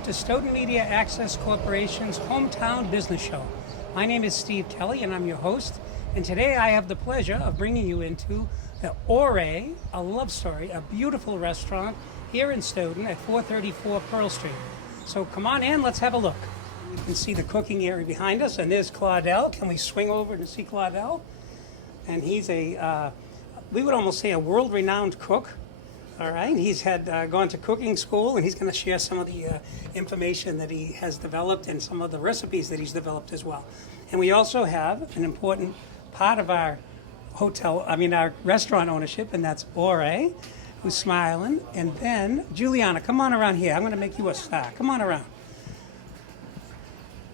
welcome to Stoughton Media Access Corporation's Hometown Business Show. My name is Steve Kelley, and I'm your host. And today I have the pleasure of bringing you into the Ore, a love story, a beautiful restaurant here in Stoughton at 434 Pearl Street. So come on in, let's have a look. You can see the cooking area behind us, and there's Claudel. Can we swing over to see Claudel? And he's we would almost say a world-renowned cook. All right, he's had gone to cooking school, and he's going to share some of the information that he has developed and some of the recipes that he's developed as well. And we also have an important part of our our restaurant ownership, and that's Ore, who's smiling. And then Juliana, come on around here. I'm going to make you a star. Come on around.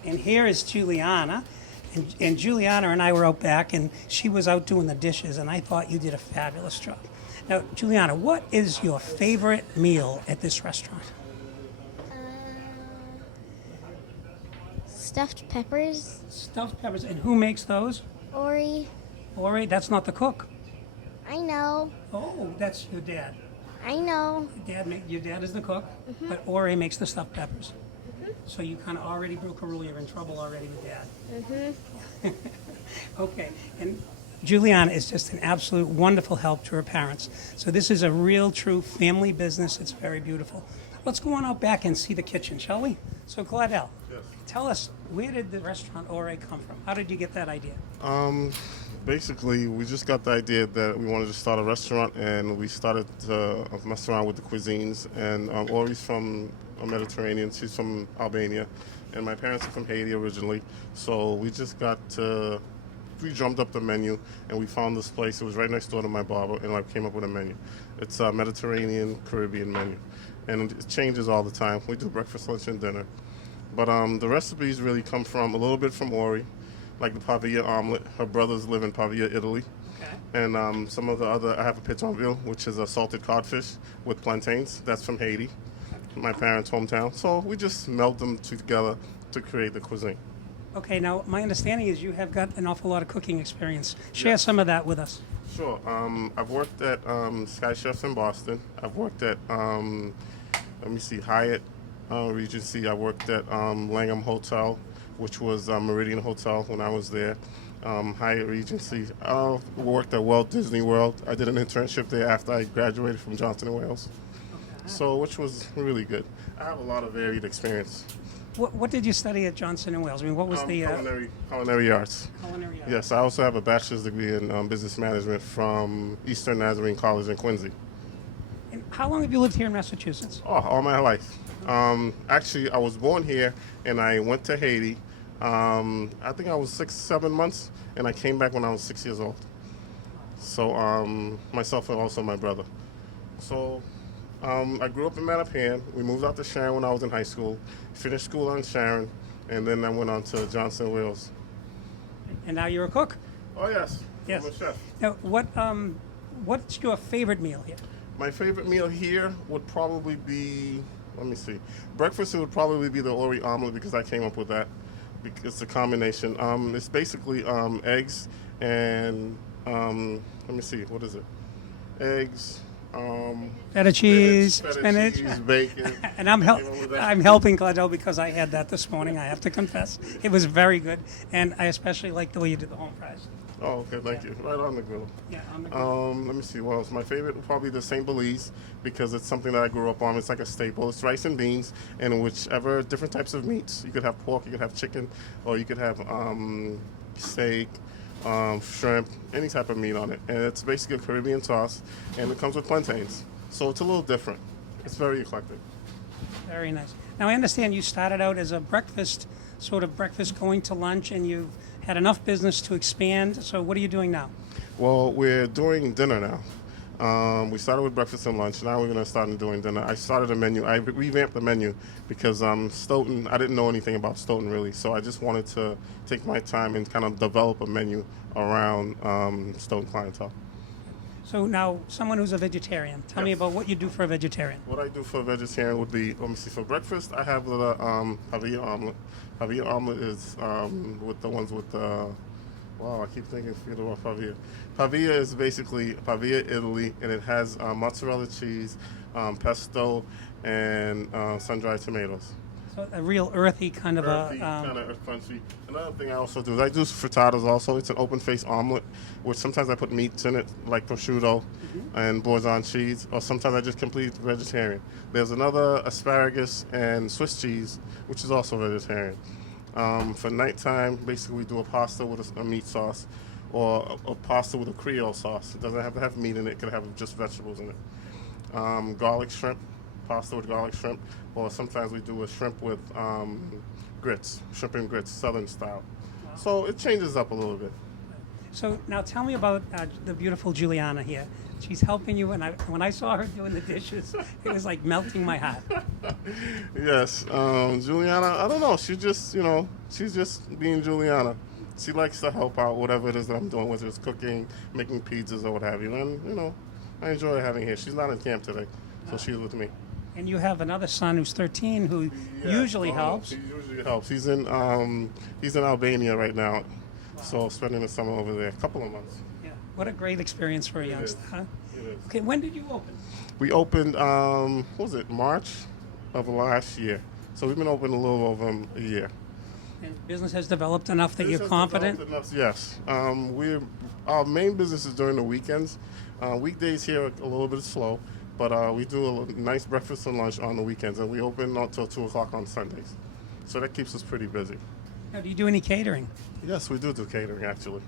And here is Juliana. And Juliana and I were out back, and she was out doing the dishes, and I thought you did a fabulous job. Now, Juliana, what is your favorite meal at this restaurant? Stuffed peppers. Stuffed peppers. And who makes those? Ori. Ori, that's not the cook. I know. Oh, that's your dad. I know. Your dad is the cook, but Ori makes the stuffed peppers. So you kind of already broke a rule. You're in trouble already with Dad. Okay, and Juliana is just an absolute wonderful help to her parents. So this is a real, true family business. It's very beautiful. Let's go on out back and see the kitchen, shall we? So Claudel, Yes. tell us, where did the restaurant Ore come from? How did you get that idea? Basically, we just got the idea that we wanted to start a restaurant, and we started to mess around with the cuisines. And Ori's from Mediterranean, she's from Albania, and my parents are from Haiti originally. So we just we drummed up the menu, and we found this place. It was right next door to my barber, and I came up with a menu. It's a Mediterranean Caribbean menu, and it changes all the time. We do breakfast, lunch, and dinner. But the recipes really come from a little bit from Ori, like the pavia omelet. Her brothers live in Pavia, Italy. Okay. And some of the other, I have a pigeonville, which is a salted codfish with plantains. That's from Haiti, my parents' hometown. So we just melt them together to create the cuisine. Okay, now my understanding is you have got an awful lot of cooking experience. Share Yes. some of that with us. Sure. I've worked at Sky Chefs in Boston. I've worked at, Hyatt Regency. I worked at Langham Hotel, which was Meridian Hotel when I was there. Hyatt Regency. I worked at Walt Disney World. I did an internship there after I graduated from Johnson & Wales. So, which was really good. I have a lot of varied experience. What did you study at Johnson & Wales? I mean, what was the Culinary arts. culinary arts? Yes, I also have a bachelor's degree in business management from Eastern Nazarene College in Quincy. And how long have you lived here in Massachusetts? Oh, all my life. Actually, I was born here, and I went to Haiti. I think I was 6-7 months, and I came back when I was 6 years old. So myself and also my brother. So I grew up in Mattapan. We moved out to Sharon when I was in high school, finished school on Sharon, and then I went on to Johnson & Wales. And now you're a cook? Oh, yes. Yes. I'm a chef. Now, what's your favorite meal here? My favorite meal here would probably be, breakfast it would probably be the Ori omelet because I came up with that. It's a combination. It's basically eggs and, what is it? Eggs, Feta cheese, feta spinach. cheese, bacon. And I'm helping Claudel because I had that this morning, I have to confess. It was very good, and I especially like the way you did the home fries. Oh, okay, thank you. Right on the grill. Yeah, on the grill. Let me see what else. My favorite would probably be the St. Belize because it's something that I grew up on. It's like a staple. It's rice and beans and whichever different types of meats. You could have pork, you could have chicken, or you could have steak, shrimp, any type of meat on it. And it's basically a Caribbean sauce, and it comes with plantains. So it's a little different. It's very eclectic. Very nice. Now, I understand you started out as a breakfast going to lunch, and you've had enough business to expand. So what are you doing now? Well, we're doing dinner now. We started with breakfast and lunch. Now we're going to start doing dinner. I started a menu. I revamped the menu because Stoughton, I didn't know anything about Stoughton really. So I just wanted to take my time and kind of develop a menu around Stoughton clientele. So now, someone who's a vegetarian, tell me Yes. about what you do for a vegetarian. What I do for a vegetarian would be, for breakfast, I have the pavia omelet. Pavia omelet is with the ones with the, I keep thinking about pavia. Pavia is basically Pavia, Italy, and it has mozzarella cheese, pesto, and sun-dried tomatoes. So a real earthy kind of Earthy, a. kind of crunchy. Another thing I also do is I do frittatas also. It's an open face omelet, which sometimes I put meats in it, like prosciutto and Boursin cheese, or sometimes I just completely vegetarian. There's another asparagus and Swiss cheese, which is also vegetarian. For nighttime, basically we do a pasta with a meat sauce, or a pasta with a Creole sauce. It doesn't have to have meat in it. It could have just vegetables in it. Garlic shrimp, pasta with garlic shrimp, or sometimes we do a shrimp with grits, shrimp and grits, southern style. So it changes up a little bit. So now tell me about the beautiful Juliana here. She's helping you, and when I saw her doing the dishes, it was like melting my heart. Yes, Juliana, I don't know. She's just being Juliana. She likes to help out whatever it is that I'm doing, whether it's cooking, making pizzas, or what have you. And, I enjoy having her here. She's not in camp today, so she's with me. And you have another son who's 13 who usually helps. He usually helps. He's in Albania right now, so spending the summer over there, a couple of months. Yeah. What a great experience for a youngster, huh? It is. Okay, when did you open? We opened, what was it, March of last year. So we've been open a little over a year. And business has developed enough that This you're has confident? developed enough, yes. Our main business is during the weekends. Weekdays here are a little bit slow, but we do a nice breakfast and lunch on the weekends, and we open until 2 o'clock on Sundays. So that keeps us pretty busy. Now, do you do any catering? Yes, we do catering, actually.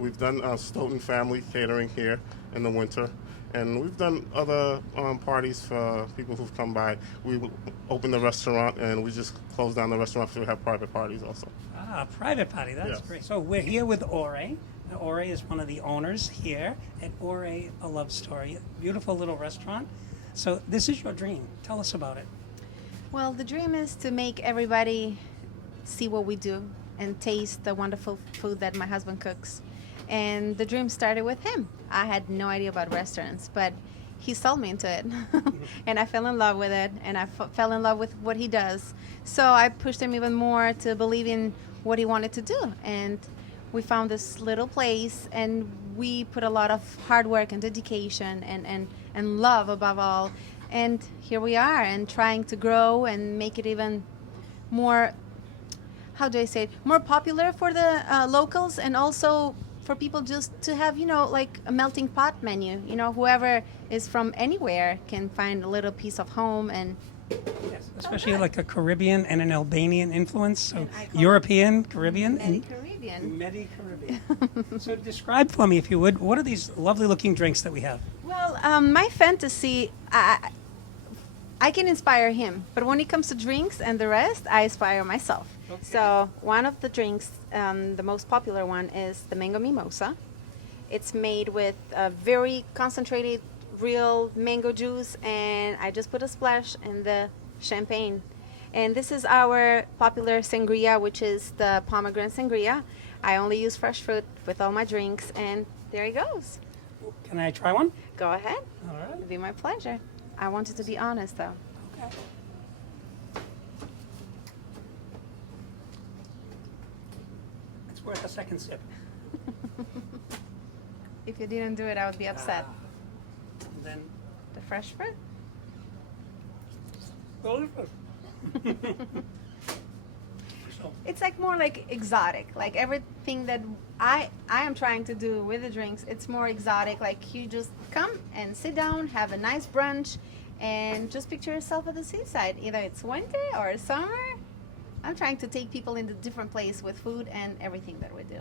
We've done Stoughton family catering here in the winter, and we've done other parties for people who've come by. We open the restaurant, and we just close down the restaurant so we have private parties also. Ah, a private party, that's Yes. great. So we're here with Ore. Now, Ore is one of the owners here at Ore, A Love Story. Beautiful little restaurant. So this is your dream. Tell us about it. Well, the dream is to make everybody see what we do and taste the wonderful food that my husband cooks. And the dream started with him. I had no idea about restaurants, but he sold me into it. And I fell in love with it, and I fell in love with what he does. So I pushed him even more to believe in what he wanted to do. And we found this little place, and we put a lot of hard work and dedication and love above all. And here we are, and trying to grow and make it even more, how do I say it, more popular for the locals, and also for people just to have, like a melting pot menu. Whoever is from anywhere can find a little piece of home. And Yes, especially like a Caribbean and an Albanian influence. So And I call European, Caribbean, and Caribbean. Medi-Caribbean. So describe for me, if you would, what are these lovely looking drinks that we have? Well, my fantasy, I can inspire him, but when it comes to drinks and the rest, I inspire myself. Okay. So one of the drinks, the most popular one, is the mango mimosa. It's made with a very concentrated real mango juice, and I just put a splash in the champagne. And this is our popular sangria, which is the pomegranate sangria. I only use fresh fruit with all my drinks, and there he goes. Can I try one? Go ahead. All right. It'd be my pleasure. I wanted to be honest, though. Okay. It's worth a second sip. If you didn't do it, I would be upset. And then, The fresh fruit? delicious. So, It's like more like exotic. Like everything that I am trying to do with the drinks, it's more exotic. Like you just come and sit down, have a nice brunch, and just picture yourself at the seaside. Either it's winter or summer. I'm trying to take people into different place with food and everything that we do.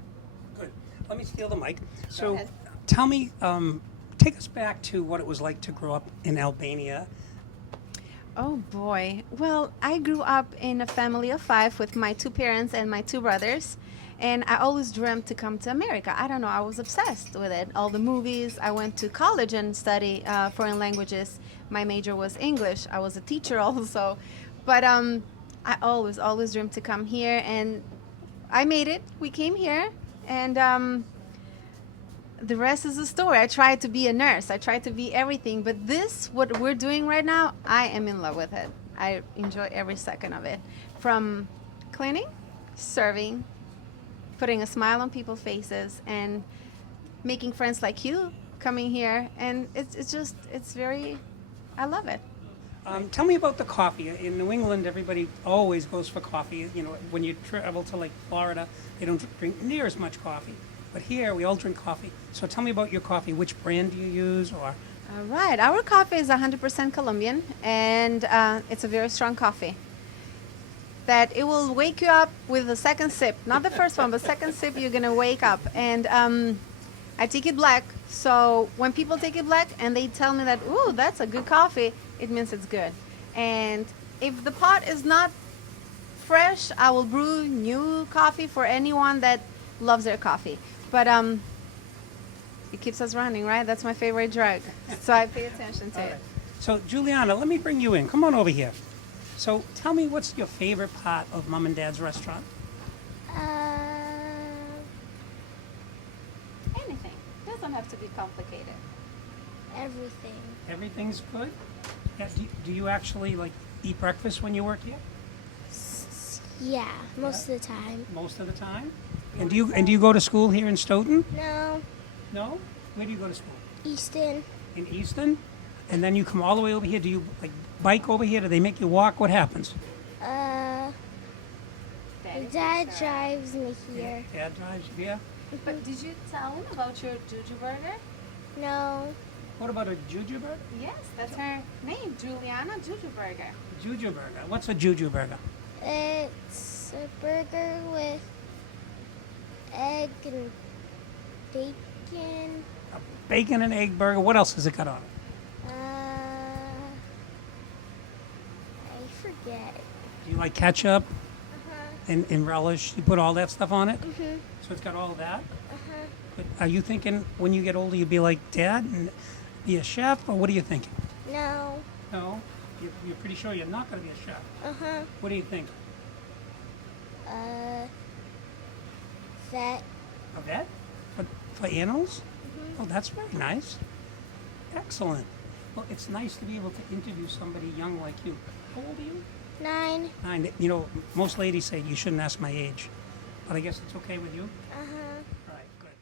good. Let me steal the mic. So, ahead. tell me, take us back to what it was like to grow up in Albania. Oh boy. Well, I grew up in a family of 5 with my 2 parents and my 2 brothers. And I always dreamt to come to America. I don't know, I was obsessed with it. All the movies. I went to college and studied foreign languages. My major was English. I was a teacher also. But I always dreamed to come here. And I made it. We came here. And the rest is a story. I tried to be a nurse. I tried to be everything. But this, what we're doing right now, I am in love with it. I enjoy every second of it. From cleaning, serving, putting a smile on people's faces, and making friends like you coming here. And it's very, I love it. Tell me about the coffee. In New England, everybody always goes for coffee. You know, when you travel to like Florida, they don't drink near as much coffee. But here, we all drink coffee. So tell me about your coffee. Which brand do you use? Or All right, our coffee is 100% Colombian, and it's a very strong coffee. That it will wake you up with the second sip, not the first one, but second sip, you're gonna wake up. And I take it black, so when people take it black and they tell me that, ooh, that's a good coffee, it means it's good. And if the pot is not fresh, I will brew new coffee for anyone that loves their coffee. But it keeps us running, right? That's my favorite drug, so I pay attention to it. so, Juliana, let me bring you in. Come on over here. So, tell me, what's your favorite part of Mom and Dad's restaurant? Anything. Doesn't have to be complicated. Everything. Everything's good. Yeah, do you actually like eat breakfast when you work here? Yeah, most of the time. Most of the time. And do you go to school here in Stoughton? No, No. Where do you go to school? Easton. In Easton? And then you come all the way over here. Do you like bike over here? Do they make you walk? What happens? My dad drives me here. Dad drives you here. But did you tell him about your Juju burger? No, What about a Juju burger? Yes, that's her name, Juliana Juju Burger. Juju burger. What's a Juju burger? it's a burger with egg and bacon. Bacon and egg burger. What else has it got on it? I forget. Do you like ketchup and relish? You put all that stuff on it? Mhm. So it's got all of that? Uh-huh. But are you thinking when you get older you'll be like Dad and be a chef? Or what are you thinking? No. No? You're pretty sure you're not going to be a chef. Uh-huh. What do you think? Vet. A vet? For animals? Oh, that's very nice. Excellent. Well, it's nice to be able to interview somebody young like you. How old are you? 9. 9. You know, most ladies say you shouldn't ask my age. But I guess it's okay with you? Uh-huh. All right, good.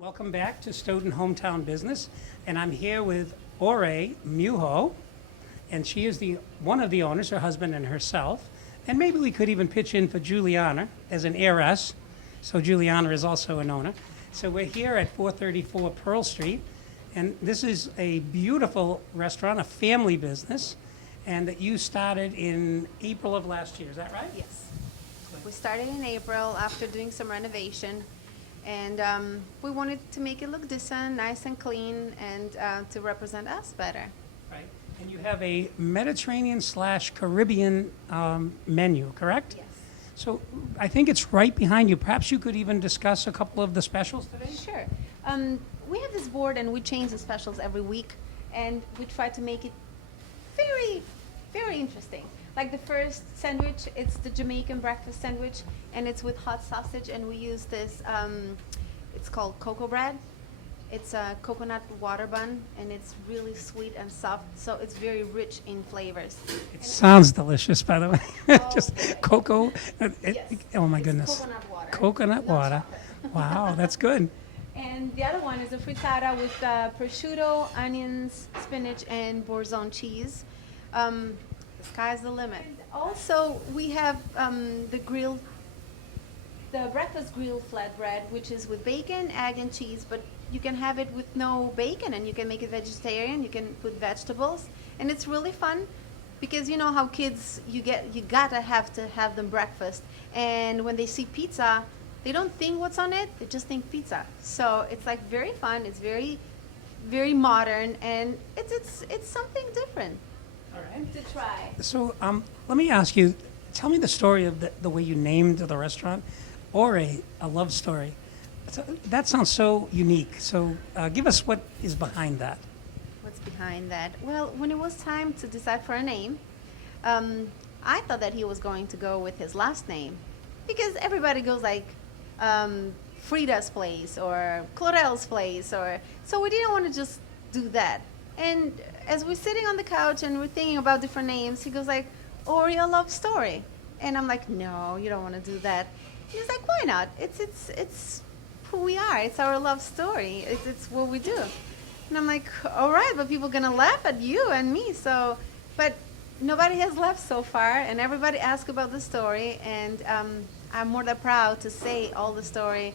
Welcome back to Stoughton Hometown Business, and I'm here with Ore Muho, and she is one of the owners, her husband and herself, and maybe we could even pitch in for Juliana as an heiress, so Juliana is also an owner. So we're here at 434 Pearl Street, and this is a beautiful restaurant, a family business, and that you started in April of last year, is that right? Yes. We started in April after doing some renovation, and we wanted to make it look decent, nice and clean, and to represent us better. Right. And you have a Mediterranean/Caribbean menu, correct? Yes. So I think it's right behind you. Perhaps you could even discuss a couple of the specials today? Sure. We have this board, and we change the specials every week, and we try to make it very, very interesting. Like the first sandwich, it's the Jamaican breakfast sandwich, and it's with hot sausage, and we use this, it's called cocoa bread. It's a coconut water bun, and it's really sweet and soft, so it's very rich in flavors. It sounds delicious, by the way. Just Okay. cocoa. Yes. Oh, my It's goodness. coconut water. Coconut No water. chocolate. Wow, that's good. And the other one is a frittata with prosciutto, onions, spinach, and Boursin cheese. The sky's the limit. Also, we have the grilled the breakfast grill flatbread, which is with bacon, egg, and cheese, but you can have it with no bacon, and you can make it vegetarian. You can put vegetables, and it's really fun because you know how kids you gotta have to have them breakfast, and when they see pizza, they don't think what's on it; they just think pizza. So it's like very fun. It's very modern, and it's something different All right. to try. So let me ask you, tell me the story of the way you named the restaurant, Ore, a love story. So, that sounds so unique. So give us what is behind that. What's behind that? Well, when it was time to decide for a name, I thought that he was going to go with his last name because everybody goes like Frida's place or Clorel's place, or so we didn't want to just do that. And as we're sitting on the couch and we're thinking about different names, he goes like, "Or a love story," and I'm like, "No, you don't want to do that." He's like, "Why not? It's who we are. It's our love story. It's what we do." And I'm like, "All right, but people are gonna laugh at you and me." So, but nobody has laughed so far, and everybody asks about the story, and I'm more than proud to say all the story.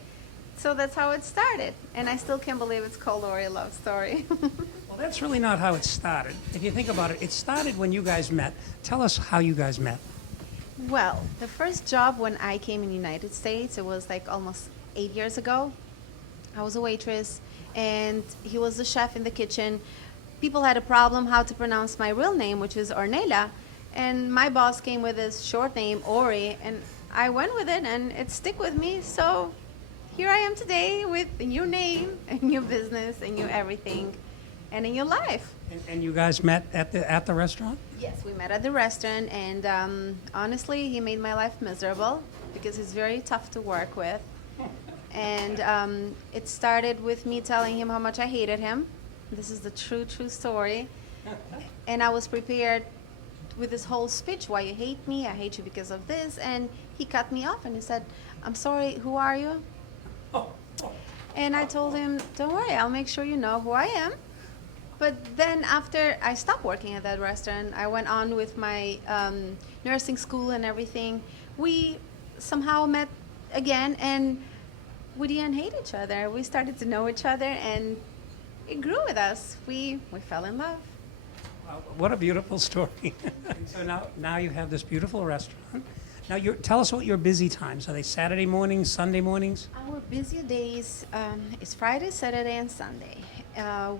So that's how it started, and I still can't believe it's called Ori Love Story. Well, that's really not how it started. If you think about it, it started when you guys met. Tell us how you guys met. Well, the first job when I came in the United States, it was like almost 8 years ago. I was a waitress, and he was the chef in the kitchen. People had a problem how to pronounce my real name, which is Ornella, and my boss came with his short name, Ori, and I went with it, and it stuck with me. So here I am today with a new name, a new business, a new everything, and a new life. And you guys met at the restaurant? Yes, we met at the restaurant, and honestly, he made my life miserable because he's very tough to work with. And it started with me telling him how much I hated him. This is the true story. And I was prepared with this whole speech, why you hate me, I hate you because of this. And he cut me off and he said, "I'm sorry, who are you?" And I told him, "Don't worry, I'll make sure you know who I am." But then after I stopped working at that restaurant, I went on with my nursing school and everything. We somehow met again, and we didn't hate each other. We started to know each other, and it grew with us. We fell in love. Wow, what a beautiful story. So now you have this beautiful restaurant. Now tell us what your busy times. Are they Saturday mornings, Sunday mornings? Our busy days is Friday, Saturday, and Sunday.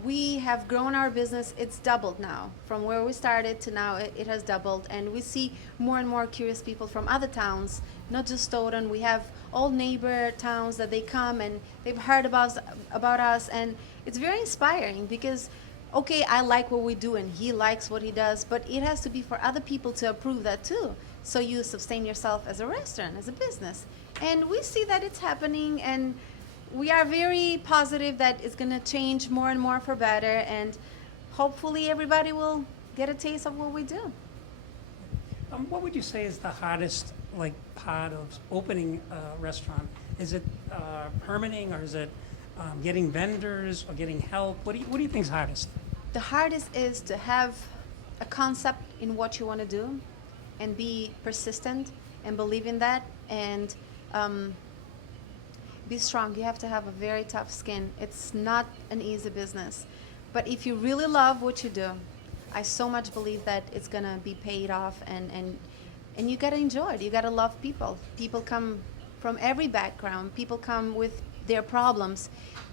We have grown our business. It's doubled now. From where we started to now, it has doubled. And we see more and more curious people from other towns, not just Stoughton. We have all neighbor towns that they come and they've heard about us. And it's very inspiring because, okay, I like what we do and he likes what he does, but it has to be for other people to approve that too. So you sustain yourself as a restaurant, as a business. And we see that it's happening, and we are very positive that it's going to change more and more for better, and hopefully everybody will get a taste of what we do. What would you say is the hardest part of opening a restaurant? Is it permitting, or is it getting vendors, or getting help? What do you think is hardest? The hardest is to have a concept in what you want to do and be persistent and believe in that, and be strong. You have to have a very tough skin. It's not an easy business. But if you really love what you do, I so much believe that it's going to be paid off, and you got to enjoy it. You got to love people. People come from every background. People come with their problems.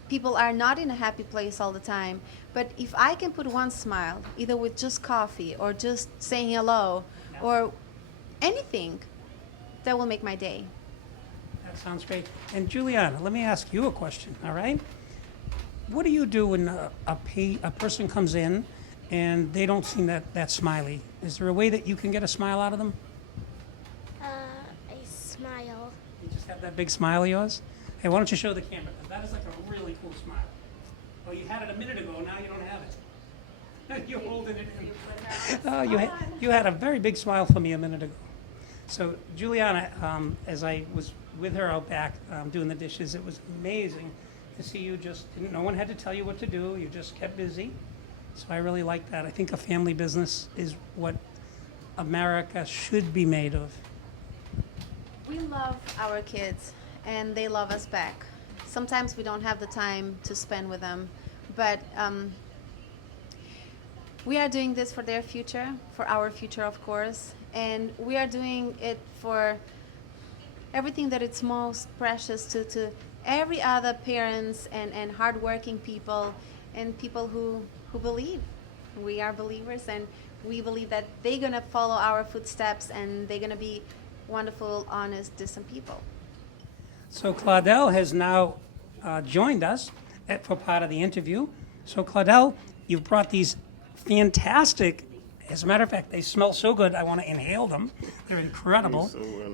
People are not in a happy place all the time. But if I can put one smile, either with just coffee or just saying hello or anything, that will make my day. That sounds great. And Juliana, let me ask you a question, all right? What do you do when a person comes in and they don't seem that smiley? Is there a way that you can get a smile out of them? I smile. You just have that big smile of yours? Hey, why don't you show the camera? 'Cause that is like a really cool smile. Oh, you had it a minute ago, now you don't have it. You're holding it in. Oh, you had a very big smile for me a minute ago. So, Juliana, as I was with her out back doing the dishes, it was amazing to see you no one had to tell you what to do. You just kept busy. So I really like that. I think a family business is what America should be made of. We love our kids, and they love us back. Sometimes we don't have the time to spend with them, but we are doing this for their future, for our future, of course, and we are doing it for everything that it's most precious to every other parents and hardworking people and people who believe. We are believers, and we believe that they're going to follow our footsteps, and they're going to be wonderful, honest, decent people. So Claudel has now joined us for part of the interview. So Claudel, you've brought these fantastic, as a matter of fact, they smell so good, I want to inhale them. They're incredible.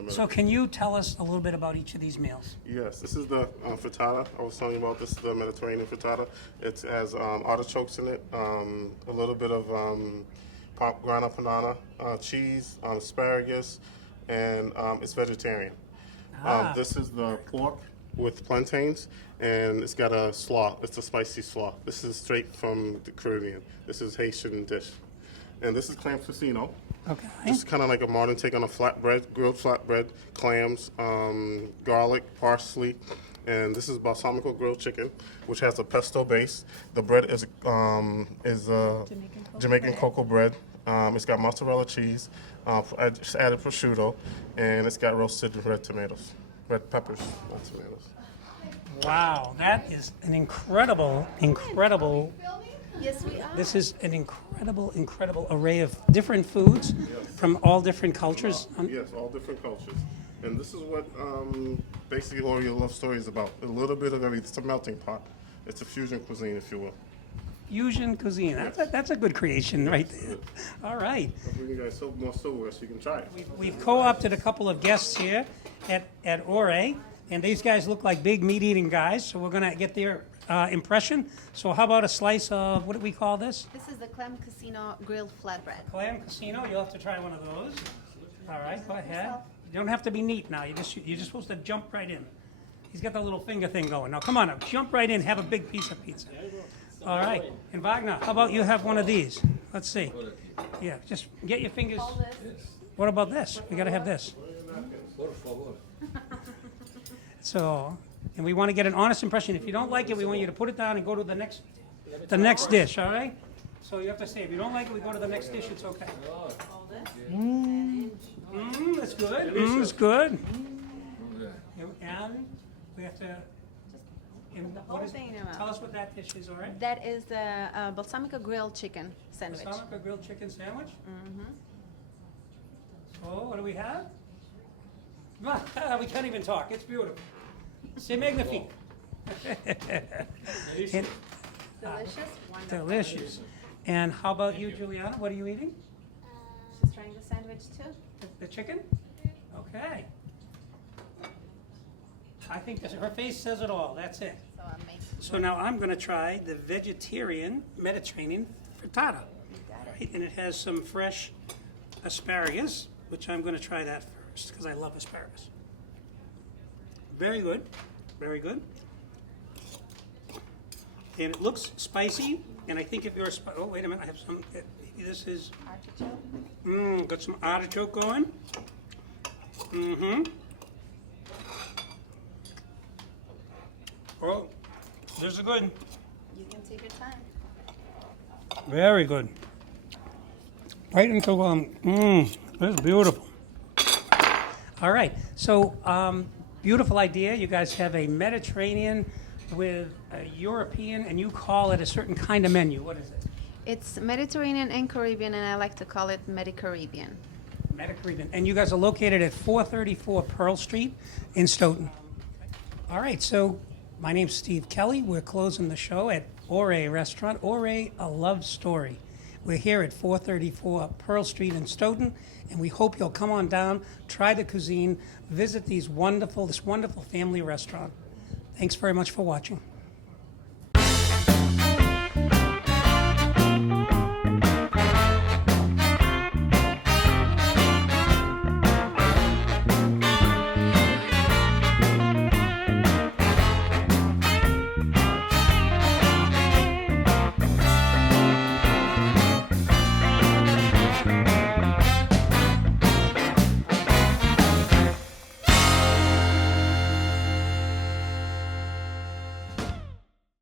So can you tell us a little bit about each of these meals? Yes, this is the frittata I was telling you about. This is the Mediterranean frittata. It has artichokes in it, a little bit of grana padano, cheese, asparagus, and it's vegetarian. This is the pork with plantains, and it's got a slaw. It's a spicy slaw. This is straight from the Caribbean. This is Haitian dish. And this is clam casino. Okay. This is kind of like a modern take on a flatbread, grilled flatbread, clams, garlic, parsley, and this is balsamico grilled chicken, which has a pesto base. The bread is Jamaican cocoa bread. It's got mozzarella cheese. I just added prosciutto, and it's got roasted red tomatoes, red peppers, not tomatoes. Wow, that is an incredible. Yes, we are. This is an incredible array of different foods from all different cultures. Yes, all different cultures. And this is what basically Oreo Love Story is about. A little bit of everything. It's a melting pot. It's a fusion cuisine, if you will. Fusion cuisine. That's a good creation right there. All right. I'll bring you guys more silverware so you can try it. We've co-opted a couple of guests here at Ore, and these guys look like big meat-eating guys, so we're going to get their impression. So how about a slice of, what do we call this? This is the clam casino grilled flatbread. Clam casino. You'll have to try one of those. All right, go ahead. You don't have to be neat now. You're just supposed to jump right in. He's got the little finger thing going. Now, come on, now, jump right in. Have a big piece of pizza. All right. And Wagner, how about you have one of these? Let's see. Yeah, just get your fingers. What about this? We got to have this. So, and we want to get an honest impression. If you don't like it, we want you to put it down and go to the next dish, all right? So you have to say, if you don't like it, we go to the next dish, it's okay. That's good. It's good. And we have to, and what is, tell us what that dish is, all right? That is the balsamico grilled chicken sandwich. Balsamico grilled chicken sandwich? Mm-hmm. So, what do we have? We can't even talk. It's beautiful. C'est magnifique. Delicious. Wonderful. Delicious. And how about you, Juliana? What are you eating? She's trying the sandwich too. The chicken? Okay. I think her face says it all. That's it. So I'm making. So now I'm going to try the vegetarian Mediterranean frittata. Right? And it has some fresh asparagus, which I'm going to try that first because I love asparagus. Very good. Very good. And it looks spicy. And I think if you're oh, wait a minute. I have some. Maybe this is. Artichoke. Got some artichoke going. Mm-hmm. Oh, this is good. You can take your time. Very good. Right until, this is beautiful. All right, so beautiful idea. You guys have a Mediterranean with a European, and you call it a certain kind of menu. What is it? It's Mediterranean and Caribbean, and I like to call it Medi-Caribbean. Medi-Caribbean. And you guys are located at 434 Pearl Street in Stoughton. All right, so my name's Steve Kelley. We're closing the show at Ore Restaurant. Ore, a love story. We're here at 434 Pearl Street in Stoughton, and we hope you'll come on down, try the cuisine, visit this wonderful family restaurant. Thanks very much for watching.